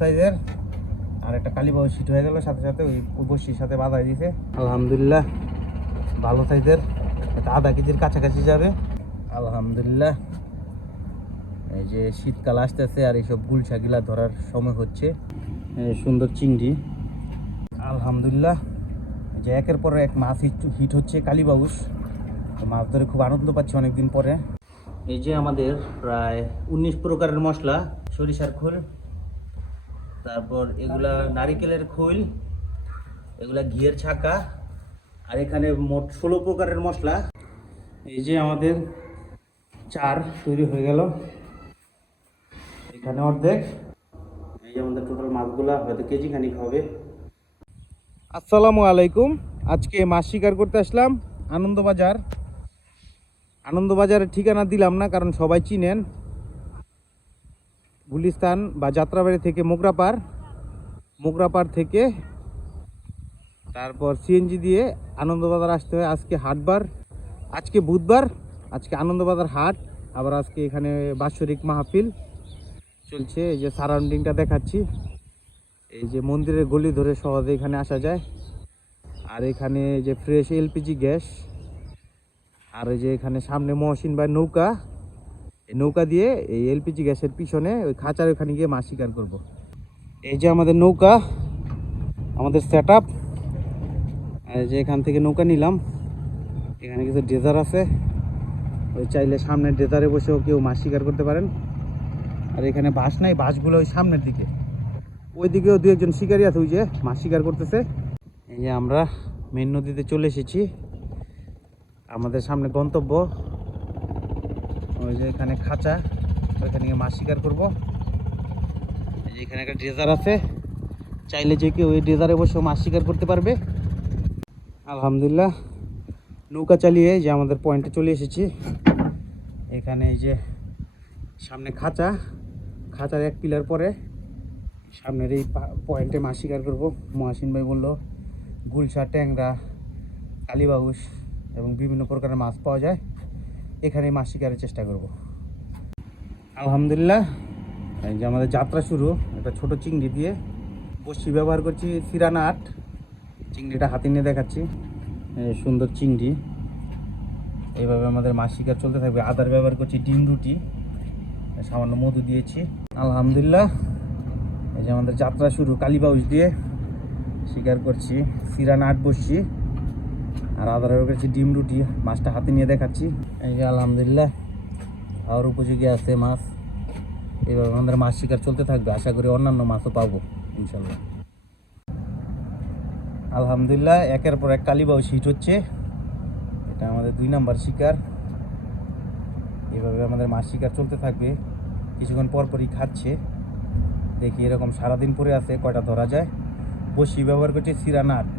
সাইজের। আর একটা কালীবাবু সিট হয়ে গেল, সাথে সাথে ওই বসির সাথে বাঁধাই দিছে। আলহামদুলিল্লাহ, ভালো সাইজের এটা আধা কেজির কাছাকাছি যাবে। আলহামদুলিল্লাহ, এই যে শীতকাল আসতেছে আর এইসব গুলশাগিলা ধরার সময় হচ্ছে। সুন্দর চিংড়ি। আলহামদুলিল্লাহ যে একের পর এক মাছ হিট হিট হচ্ছে কালীবাউস তো মাছ ধরে খুব আনন্দ পাচ্ছি অনেকদিন পরে। এই যে আমাদের প্রায় উনিশ প্রকারের মশলা, সরিষার খোল তারপর এগুলা নারিকেলের খোল, এগুলা ঘিয়ের ছাকা, আর এখানে মোট ষোলো প্রকারের মশলা। এই যে আমাদের চার তৈরি হয়ে গেল। এখানে অর্ধেক। এই যে আমাদের টোটাল মাছগুলা, হয়তো কেজি খানিক হবে। আসসালামু আলাইকুম। আজকে মাছ শিকার করতে আসলাম আনন্দবাজার। আনন্দবাজারের ঠিকানা দিলাম না, কারণ সবাই চিনেন। গুলিস্তান বা যাত্রাবাড়ি থেকে মোগরাপাড় মোগরাপাড় থেকে তারপর সিএনজি দিয়ে আনন্দবাজার আসতে হয় আজকে হাটবার। আজকে বুধবার, আজকে আনন্দবাজার হাট, আবার আজকে এখানে বাৎসরিক মাহফিল চলছে, এই যে সারাউন্ডিংটা দেখাচ্ছি। এই যে মন্দিরের গলি ধরে সহজে এখানে আসা যায়। আর এখানে যে ফ্রেশ এলপিজি গ্যাস, আর এই যে এখানে সামনে মহসিন বা নৌকা। নৌকা দিয়ে এই এলপিজি গ্যাসের পিছনে ওই খাঁচার ওখানে গিয়ে মাছ শিকার করব। এই যে আমাদের নৌকা, আমাদের সেট আপ যে এখান থেকে নৌকা নিলাম। এখানে কিছু ডেজার আছে। ওই চাইলে সামনের ডেজারে বসেও কেউ মাছ শিকার করতে পারেন। আর এখানে বাস নাই বাসগুলো ওই সামনের দিকে। ওই দিকেও দু একজন শিকারি আছে, ওই যে মাছ শিকার করতেছে। এই যে আমরা মেন নদীতে চলে এসেছি। আমাদের সামনে গন্তব্য। ওই যে এখানে খাঁচা, ওইখানে মাছ শিকার করব। এই যে এখানে একটা ড্রেজার আছে। চাইলে যে কেউ ওই ড্রেজারে বসেও মাছ শিকার করতে পারবে। আলহামদুলিল্লাহ, নৌকা চালিয়ে যে আমাদের পয়েন্টে চলে এসেছি। এখানে এই যে সামনে খাঁচা, খাঁচার এক পিলার পরে সামনের এই পয়েন্টে মাছ শিকার করব। মহাসিন ভাই বলল গুলশা ট্যাংরা, কালীবাউস এবং বিভিন্ন প্রকারের মাছ পাওয়া যায়। এখানে মাছ শিকারের চেষ্টা করব। আলহামদুলিল্লাহ, এই যে আমাদের যাত্রা শুরু, একটা ছোট চিংড়ি দিয়ে বসি ব্যবহার করছি সিরানা চিংড়িটা হাতে নিয়ে দেখাচ্ছি। সুন্দর চিংড়ি। এইভাবে আমাদের মাছ শিকার চলতে থাকবে। আদার ব্যবহার করছি ডিম রুটি, সামান্য মধু দিয়েছি। আলহামদুলিল্লাহ, এই যে আমাদের যাত্রা শুরু কালীবাউস দিয়ে শিকার করছি। সিরানা আট বসছি আর আদার ব্যবহার করছি ডিম রুটি, মাছটা হাতে নিয়ে দেখাচ্ছি। এই যে আলহামদুলিল্লাহ খাওয়ার উপযোগী আছে মাছ। এইভাবে আমাদের মাছ শিকার চলতে থাকবে। আশা করি অন্যান্য মাছও পাবো, ইনশাল্লাহ। আলহামদুলিল্লাহ, একের পর এক কালীবাউ হিট হচ্ছে। এটা আমাদের দুই নাম্বার শিকার। এভাবে আমাদের মাছ শিকার চলতে থাকবে। কিছুক্ষণ পর পরই খাচ্ছে। দেখি এরকম সারাদিন পরে আছে, কয়টা ধরা যায়। বসি ব্যবহার করছি সিরানা আট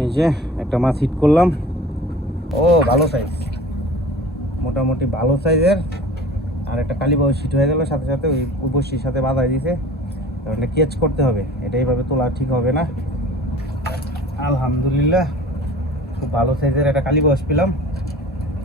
এই যে একটা মাছ হিট করলাম। ও ভালো সাইজ মোটামুটি ভালো সাইজের আর একটা কালীবাবু সিট হয়ে গেল সাথে সাথে ওই বসির সাথে বাঁধাই দিছে। এটা কেচ করতে হবে। এটা এইভাবে তোলা ঠিক হবে না। আলহামদুলিল্লাহ খুব ভালো সাইজের একটা কালীবাস পেলাম।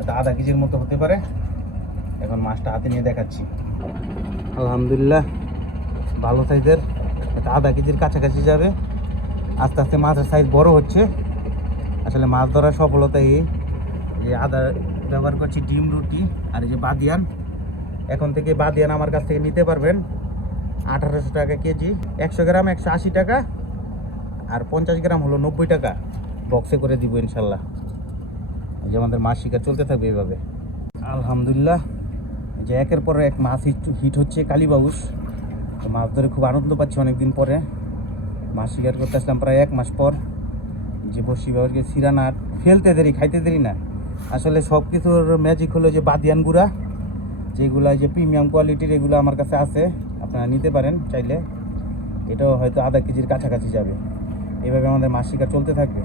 এটা আধা কেজির মতো হতে পারে। এখন মাছটা হাতে নিয়ে দেখাচ্ছি। আলহামদুলিল্লাহ। ভালো সাইজের এটা আধা কেজির কাছাকাছি যাবে। আস্তে আস্তে মাছের সাইজ বড় হচ্ছে। আসলে মাছ ধরার সফলতা এই যে আদা ব্যবহার করছি ডিম, রুটি আর এই যে বাদিয়ান। এখন থেকে বাদিয়ান আমার কাছ থেকে নিতে পারবেন। আঠারোশো টাকা কেজি, একশো গ্রাম একশো আশি টাকা আর পঞ্চাশ গ্রাম হলো নব্বই টাকা। বক্সে করে দিব ইনশাল্লাহ। এই যে আমাদের মাছ শিকার চলতে থাকবে এইভাবে। আলহামদুলিল্লাহ যে একের পর এক মাছ হিট হিট হচ্ছে কালীবাউস। মাছ ধরে খুব আনন্দ পাচ্ছি অনেকদিন পরে। মাছ শিকার করতে আসলাম প্রায় এক মাস পর। যে বসি ব্যবহারকে সিরানা ফেলতে দেরি, খাইতে দেরি না। আসলে সব কিছুর ম্যাজিক হলো যে বাদিয়ান গুঁড়া, যেগুলা যে প্রিমিয়াম কোয়ালিটির এগুলো আমার কাছে আছে, আপনারা নিতে পারেন চাইলে। এটাও হয়তো আধা কেজির কাছাকাছি যাবে। এভাবে আমাদের মাছ শিকার চলতে থাকবে।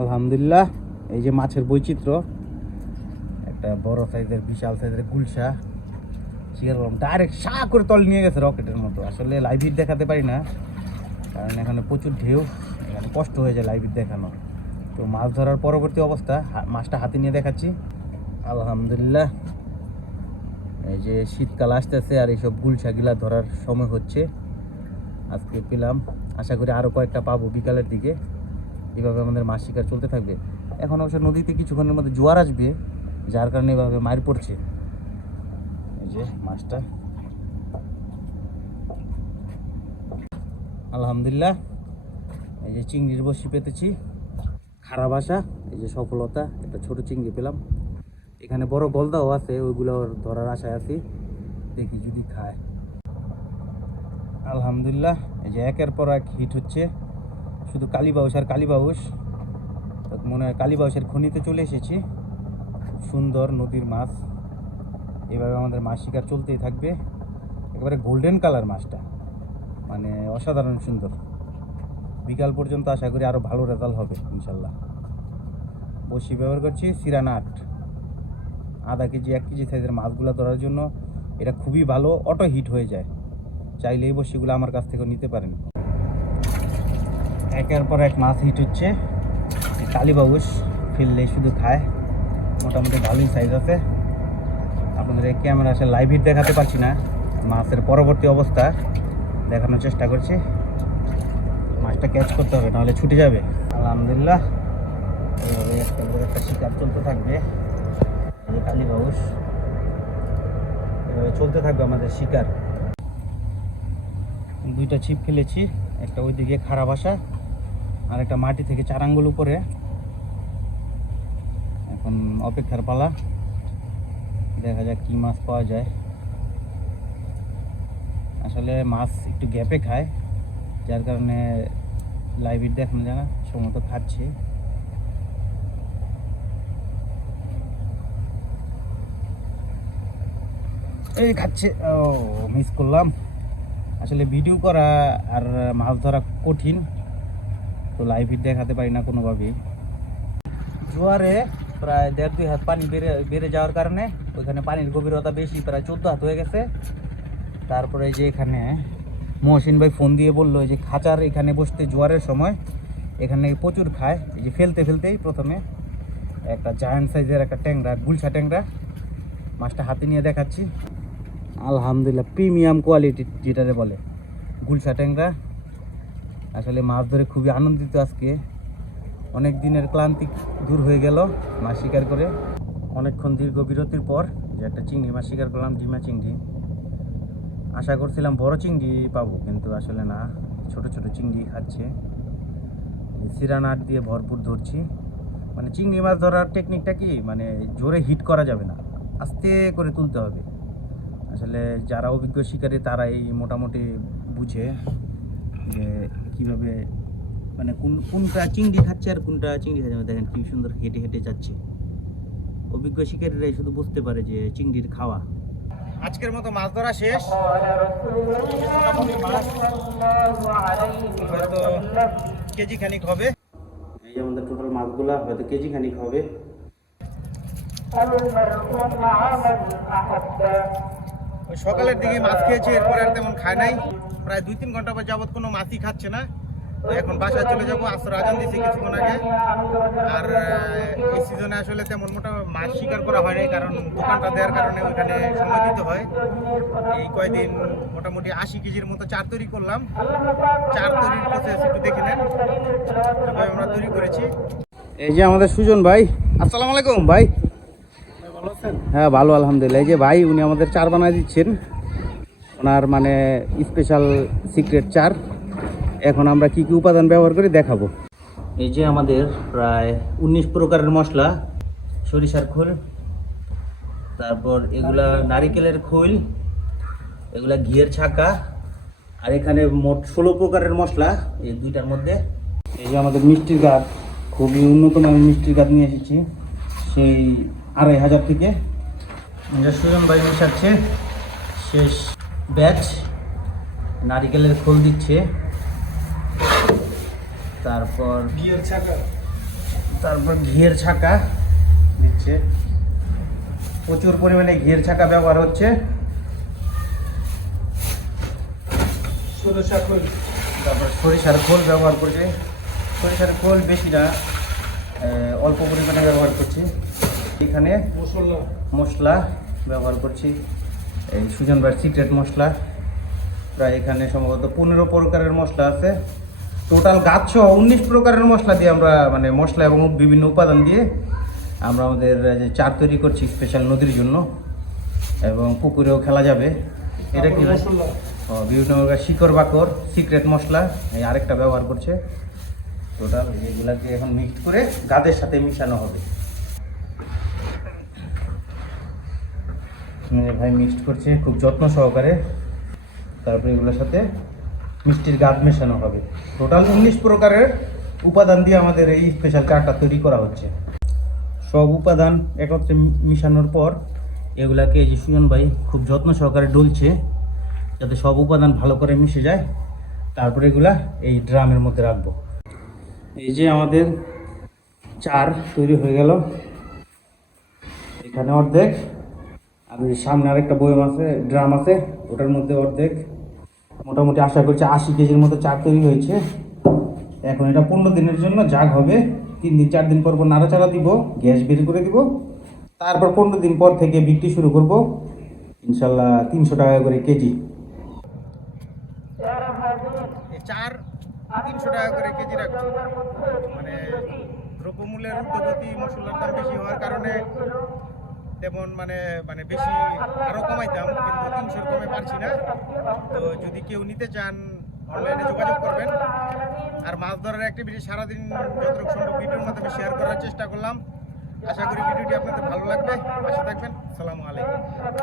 আলহামদুলিল্লাহ, এই যে মাছের বৈচিত্র্য, একটা বড় সাইজের বিশাল সাইজের গুলশা। করলাম ডাইরেক্ট সা করে তল নিয়ে গেছে রকেটের মতো। আসলে লাইভ দেখাতে পারি না, কারণ এখানে প্রচুর ঢেউ, এখানে কষ্ট হয়ে যায় লাইভ দেখানো। তো মাছ ধরার পরবর্তী অবস্থা মাছটা হাতে নিয়ে দেখাচ্ছি। আলহামদুলিল্লাহ, এই যে শীতকাল আসতেছে আর এইসব গুলশাগুলা ধরার সময় হচ্ছে। আজকে পেলাম, আশা করি আরও কয়েকটা পাবো বিকালের দিকে। এভাবে আমাদের মাছ শিকার চলতে থাকবে। এখন অবশ্য নদীতে কিছুক্ষণের মধ্যে জোয়ার আসবে, যার কারণে এভাবে মার পড়ছে। যে মাছটা। আলহামদুলিল্লাহ, এই যে চিংড়ির বসি পেতেছি। খারাপ আসা এই যে সফলতা, একটা ছোট চিংড়ি পেলাম। এখানে বড় গলদাও আছে, ওইগুলো ধরার আশায় আছি, দেখি যদি খায়। আলহামদুলিল্লাহ, এই যে একের পর এক হিট হচ্ছে। শুধু কালীবাউস আর কালীবাউস। মনে হয় কালীবাউসের খনিতে চলে এসেছি। সুন্দর নদীর মাছ। এভাবে আমাদের মাছ শিকার চলতেই থাকবে। একেবারে গোল্ডেন কালার মাছটা। মানে অসাধারণ সুন্দর। বিকাল পর্যন্ত আশা করি আরও ভালো রেজাল্ট হবে, ইনশাল্লাহ। বসি ব্যবহার করছি, সিরানা আট। আধা কেজি, এক কেজি সাইজের মাছগুলো ধরার জন্য এটা খুবই ভালো অটো হিট হয়ে যায়। চাইলে এই বসিগুলো আমার কাছ থেকেও নিতে পারেন। একের পর এক মাছ হিট হচ্ছে। কালীবাবুস ফেললে শুধু খায়। মোটামুটি ভালোই সাইজ আছে। আপনাদের ক্যামেরা আসলে লাইভ হিট দেখাতে পারছি না। মাছের পরবর্তী অবস্থা দেখানোর চেষ্টা করছি। মাছটা ক্যাচ করতে হবে, নাহলে ছুটে যাবে। আলহামদুলিল্লাহ। এইভাবে একটা করে একটা শিকার চলতে থাকবে। এই যে কালীবাবুস এভাবে চলতে থাকবে আমাদের শিকার। দুইটা ছিপ ফেলেছি, একটা ওইদিকে খারাপ আসা আর একটা মাটি থেকে চার আঙ্গুল উপরে। এখন অপেক্ষার পালা। দেখা যাক কি মাছ পাওয়া যায়। আসলে মাছ একটু গ্যাপে খায়, যার কারণে লাইভ দেখানো যায় না সময় তো খাচ্ছে। এই খাচ্ছে, ও মিস করলাম। আসলে ভিডিও করা আর মাছ ধরা কঠিন, তো লাইভ দেখাতে পারি না কোনোভাবেই। জোয়ারে প্রায় দেড় দুই হাত পানি বেড়ে বেড়ে যাওয়ার কারণে ওইখানে পানির গভীরতা বেশি, প্রায় চোদ্দ হাত হয়ে গেছে। তারপরে যে এখানে মহসিন ভাই ফোন দিয়ে বলল যে খাঁচার এখানে বসতে জোয়ারের সময়, এখানে প্রচুর খায়। এই যে ফেলতে ফেলতেই প্রথমে একটা জায়ান্ট সাইজের একটা ট্যাংরা গুলছা ট্যাংরা, মাছটা হাতে নিয়ে দেখাচ্ছি। আলহামদুলিল্লাহ প্রিমিয়াম কোয়ালিটি যেটারে বলে, গুলশা ট্যাংরা। আসলে মাছ ধরে খুবই আনন্দিত আজকে। অনেক দিনের ক্লান্তি দূর হয়ে গেল, মাছ শিকার করে। অনেকক্ষণ দীর্ঘ বিরতির পর যে একটা চিংড়ি মাছ শিকার করলাম ডিমা চিংড়ি। আশা করছিলাম বড় চিংড়ি পাবো, কিন্তু আসলে না, ছোট ছোট চিংড়ি খাচ্ছে। সিরা নাট দিয়ে ভরপুর ধরছি। মানে চিংড়ি মাছ ধরার টেকনিকটা কি? মানে জোরে হিট করা যাবে না, আস্তে করে তুলতে হবে। আসলে যারা অভিজ্ঞ শিকারী, তারাই মোটামুটি বুঝে যে কীভাবে মানে কোন, কোনটা চিংড়ি খাচ্ছে আর কোনটা চিংড়ি খাচ্ছে। দেখেন কি সুন্দর হেঁটে হেঁটে যাচ্ছে। অভিজ্ঞ শিকারীরাই শুধু বুঝতে পারে যে চিংড়ির খাওয়া। আজকের মতো মাছ ধরা শেষ। হয়তো কেজি খানিক হবে। এই যে আমাদের টোটাল মাছগুলা হয়তো কেজি খানিক হবে সকালের দিকে মাছ খেয়েছি এরপরে আর তেমন খায় নাই। প্রায় দুই তিন ঘণ্টা পর যাবত কোনো মাছই খাচ্ছে না। এখন বাসায় চলে যাব আসর আজান দিয়েছি কিছুক্ষণ আগে। আর এই সিজনে আসলে তেমন মোটা মাছ শিকার করা হয়নি, কারণ দোকানটা দেওয়ার কারণে ওইখানে সময় দিতে হয়। এই কয়দিন মোটামুটি আশি কেজির মতো চার তৈরি করলাম। চার তৈরির প্রসেস একটু দেখে নেন। আমরা তৈরি করেছি। এই যে আমাদের সুজন ভাই, আসসালামু আলাইকুম ভাই। হ্যাঁ ভালো, আলহামদুলিল্লাহ। এই যে ভাই, উনি আমাদের চার বানায় দিচ্ছেন। ওনার মানে স্পেশাল সিক্রেট চার। এখন আমরা কি কি উপাদান ব্যবহার করি দেখাবো। এই যে আমাদের প্রায় উনিশ প্রকারের মশলা, সরিষার খোল, তারপর এগুলা নারিকেলের খোল, এগুলা ঘিয়ের ছাকা, আর এখানে মোট ষোলো প্রকারের মশলা এই দুইটার মধ্যে। এই যে আমাদের মিষ্টির গাছ, খুবই উন্নত মানের মিষ্টির গাছ নিয়ে এসেছি, সেই আড়াই হাজার থেকে। সুজন ভাই মিশাচ্ছে শেষ ব্যাচ, নারিকেলের খোল দিচ্ছে। তারপর বিয়ের ছাকা। তারপর ঘিয়ের ছাকা। দিচ্ছে। প্রচুর পরিমাণে ঘিয়ের ছাকা ব্যবহার হচ্ছে। ষোলো শাকল তারপর সরিষার খোল ব্যবহার করছে। সরিষার খোল বেশি না অল্প পরিমাণে ব্যবহার করছি। এখানে মশলা। মশলা ব্যবহার করছি। এই সুজন ভাইয়ের সিক্রেট মশলা। প্রায় এখানে সম্ভবত পনেরো প্রকারের মশলা আছে। টোটাল গাছ সহ উনিশ প্রকারের মশলা দিয়ে আমরা মানে মশলা এবং বিভিন্ন উপাদান দিয়ে আমরা আমাদের যে চার তৈরি করছি স্পেশাল নদীর জন্য এবং পুকুরেও খেলা যাবে। এটা কি বিভিন্ন প্রকার শিকড় বাকর সিক্রেট মশলা এই আরেকটা ব্যবহার করছে। টোটাল এগুলাকে এখন মিক্সড করে গাদের সাথে মিশানো হবে। ভাই মিক্সড করছে খুব যত্ন সহকারে। তারপরে এগুলোর সাথে মিষ্টির গাদ মেশানো হবে। টোটাল উনিশ প্রকারের উপাদান দিয়ে আমাদের এই স্পেশাল চাটা তৈরি করা হচ্ছে। সব উপাদান একত্রে মিশানোর পর এগুলাকে এই যে সুজন ভাই খুব যত্ন সহকারে ডলছে, যাতে সব উপাদান ভালো করে মিশে যায়। তারপরে এগুলা এই ড্রামের মধ্যে রাখব। এই যে আমাদের চার তৈরি হয়ে গেল। এখানে অর্ধেক, আর সামনে আরেকটা বয়ম আছে, ড্রাম আছে, ওটার মধ্যে অর্ধেক। মোটামুটি আশা করছি আশি কেজির মতো চার তৈরি হয়েছে। এখন এটা পনেরো দিনের জন্য জাগ হবে। তিন দিন, চার দিন পর পর নাড়াচাড়া দিব, গ্যাস বের করে দিব। তারপর পনেরো দিন পর থেকে বিক্রি শুরু করব। ইনশাল্লাহ তিনশো টাকা করে কেজি। চার, তিনশো টাকা করে কেজি রাখছি। মানে দ্রব্যমূল্যের ঊর্ধ্বগতি মশলার দাম বেশি হওয়ার কারণে তেমন মানে মানে বেশি আরও কমাইতাম, কিন্তু তিনশোর কমে পারছি না। তো যদি কেউ নিতে চান, অনলাইনে যোগাযোগ করবেন। আর মাছ ধরার অ্যাক্টিভিটি সারাদিন যতটুকু সম্ভব ভিডিওর মাধ্যমে শেয়ার করার চেষ্টা করলাম। আশা করি ভিডিওটি আপনাদের ভালো লাগবে। পাশে থাকবেন। সালামু আলাইকুম।